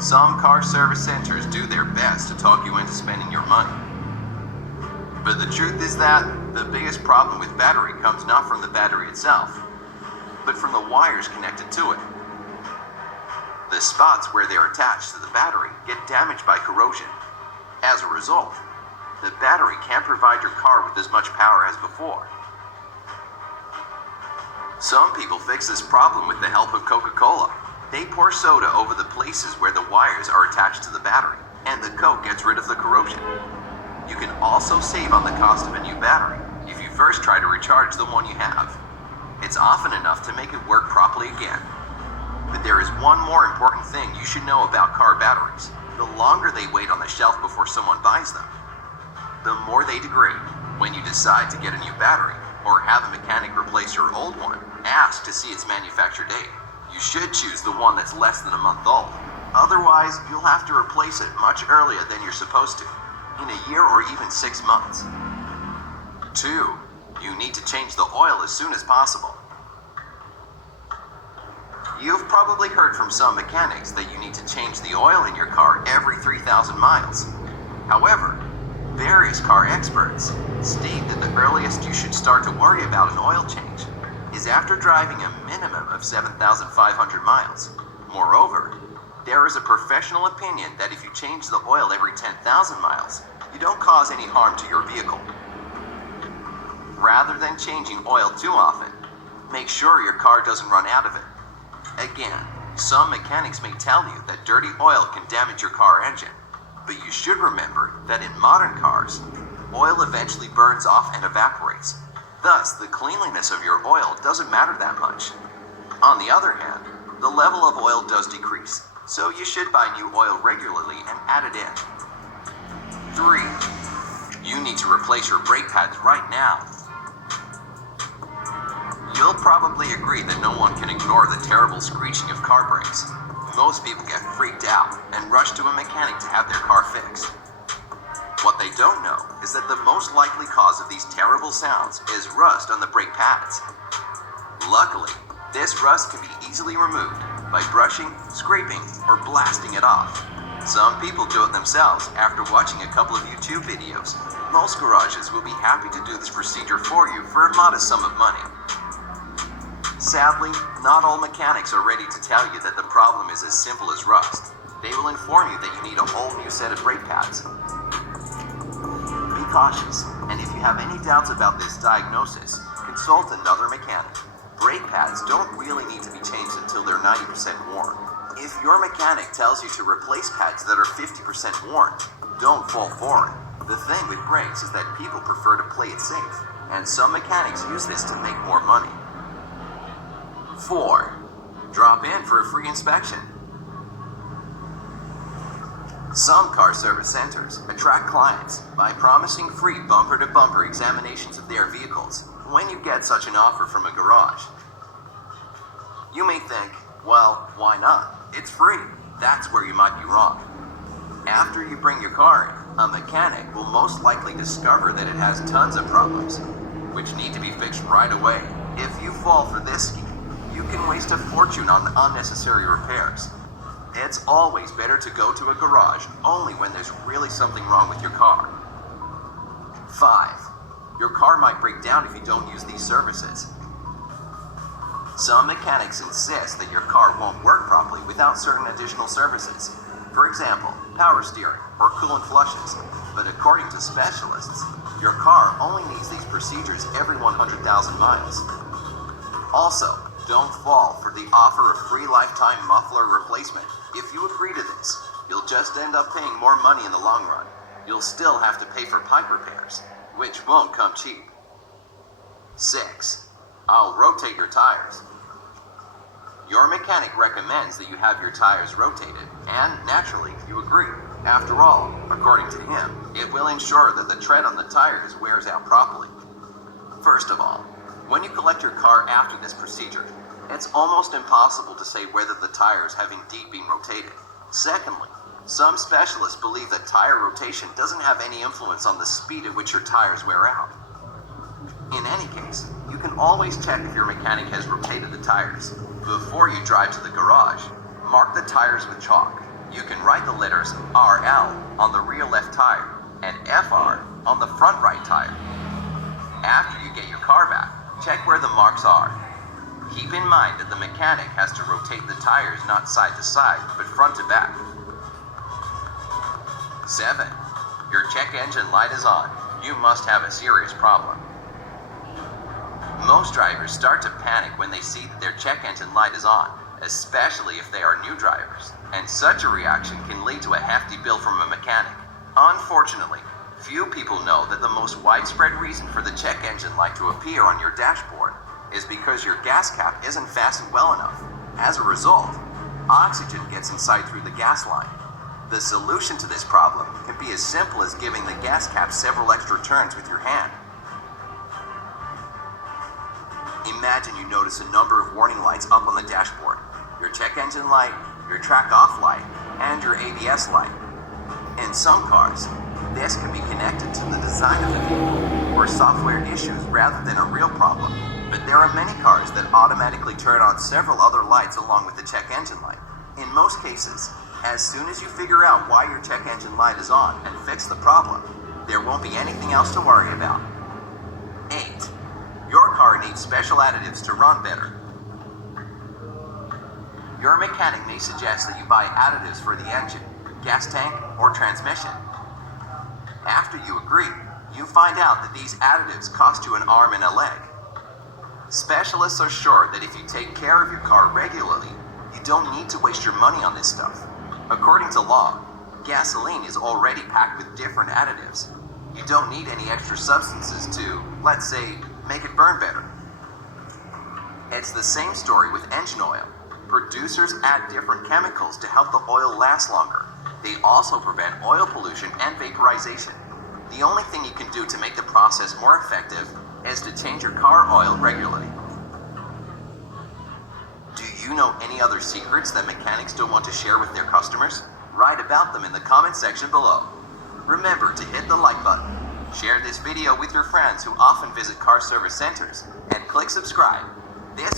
Some car service centers do their best to talk you into spending your money. But the truth is that the biggest problem with battery comes not from the battery itself, but from the wires connected to it. The spots where they're attached to the battery get damaged by corrosion. As a result, the battery can't provide your car with as much power as before. Some people fix this problem with the help of Coca-Cola. They pour soda over the places where the wires are attached to the battery, and the Coke gets rid of the corrosion. You can also save on the cost of a new battery if you first try to recharge the one you have. It's often enough to make it work properly again. But there is one more important thing you should know about car batteries. The longer they wait on the shelf before someone buys them, the more they degrade. When you decide to get a new battery or have a mechanic replace your old one, ask to see its manufacture date. You should choose the one that's less than a month old. Otherwise, you'll have to replace it much earlier than you're supposed to, in a year or even 6 months. 2. You need to change the oil as soon as possible. You've probably heard from some mechanics that you need to change the oil in your car every 3,000 miles. However, various car experts state that the earliest you should start to worry about an oil change is after driving a minimum of 7,500 miles. Moreover, there is a professional opinion that if you change the oil every 10,000 miles, you don't cause any harm to your vehicle. Rather than changing oil too often, make sure your car doesn't run out of it. Again, some mechanics may tell you that dirty oil can damage your car engine, but you should remember that in modern cars, oil eventually burns off and evaporates. Thus, the cleanliness of your oil doesn't matter that much. On the other hand, the level of oil does decrease, so you should buy new oil regularly and add it in. 3. You need to replace your brake pads right now. You'll probably agree that no one can ignore the terrible screeching of car brakes. Most people get freaked out and rush to a mechanic to have their car fixed. What they don't know is that the most likely cause of these terrible sounds is rust on the brake pads. Luckily, this rust can be easily removed by brushing, scraping, or blasting it off. Some people do it themselves after watching a couple of YouTube videos. Most garages will be happy to do this procedure for you for a modest sum of money. Sadly, not all mechanics are ready to tell you that the problem is as simple as rust. They will inform you that you need a whole new set of brake pads. Be cautious, and if you have any doubts about this diagnosis, consult another mechanic. Brake pads don't really need to be changed until they're 90% worn. If your mechanic tells you to replace pads that are 50% worn, don't fall for it. The thing with brakes is that people prefer to play it safe, and some mechanics use this to make more money. 4. Drop in for a free inspection. Some car service centers attract clients by promising free bumper-to-bumper examinations of their vehicles when you get such an offer from a garage. You may think, well, why not? It's free. That's where you might be wrong. After you bring your car in, a mechanic will most likely discover that it has tons of problems, which need to be fixed right away. If you fall for this scheme, you can waste a fortune on unnecessary repairs. It's always better to go to a garage only when there's really something wrong with your car. 5. Your car might break down if you don't use these services. Some mechanics insist that your car won't work properly without certain additional services. For example, power steering or coolant flushes. But according to specialists, your car only needs these procedures every 100,000 miles. Also, don't fall for the offer of free lifetime muffler replacement. If you agree to this, you'll just end up paying more money in the long run. You'll still have to pay for pipe repairs, which won't come cheap. 6. I'll rotate your tires. Your mechanic recommends that you have your tires rotated, and naturally, you agree. After all, according to him, it will ensure that the tread on the tires wears out properly. First of all, when you collect your car after this procedure, it's almost impossible to say whether the tires have indeed been rotated. Secondly, some specialists believe that tire rotation doesn't have any influence on the speed at which your tires wear out. In any case, you can always check if your mechanic has rotated the tires. Before you drive to the garage, mark the tires with chalk. You can write the letters RL on the rear left tire and FR on the front right tire. After you get your car back, check where the marks are. Keep in mind that the mechanic has to rotate the tires not side to side, but front to back. 7. Your check engine light is on. You must have a serious problem. Most drivers start to panic when they see that their check engine light is on, especially if they are new drivers, and such a reaction can lead to a hefty bill from a mechanic. Unfortunately, few people know that the most widespread reason for the check engine light to appear on your dashboard is because your gas cap isn't fastened well enough. As a result, oxygen gets inside through the gas line. The solution to this problem can be as simple as giving the gas cap several extra turns with your hand. Imagine you notice a number of warning lights up on the dashboard: your check engine light, your track off light, and your ABS light. In some cars, this can be connected to the design of the vehicle or software issues rather than a real problem. But there are many cars that automatically turn on several other lights along with the check engine light. In most cases, as soon as you figure out why your check engine light is on and fix the problem, there won't be anything else to worry about. 8. Your car needs special additives to run better. Your mechanic may suggest that you buy additives for the engine, gas tank, or transmission. After you agree, you find out that these additives cost you an arm and a leg. Specialists are sure that if you take care of your car regularly, you don't need to waste your money on this stuff. According to law, gasoline is already packed with different additives. You don't need any extra substances to, let's say, make it burn better. It's the same story with engine oil. Producers add different chemicals to help the oil last longer. They also prevent oil pollution and vaporization. The only thing you can do to make the process more effective is to change your car oil regularly. Do you know any other secrets that mechanics don't want to share with their customers? Write about them in the comment section below. Remember to hit the like button, share this video with your friends who often visit car service centers, and click subscribe. This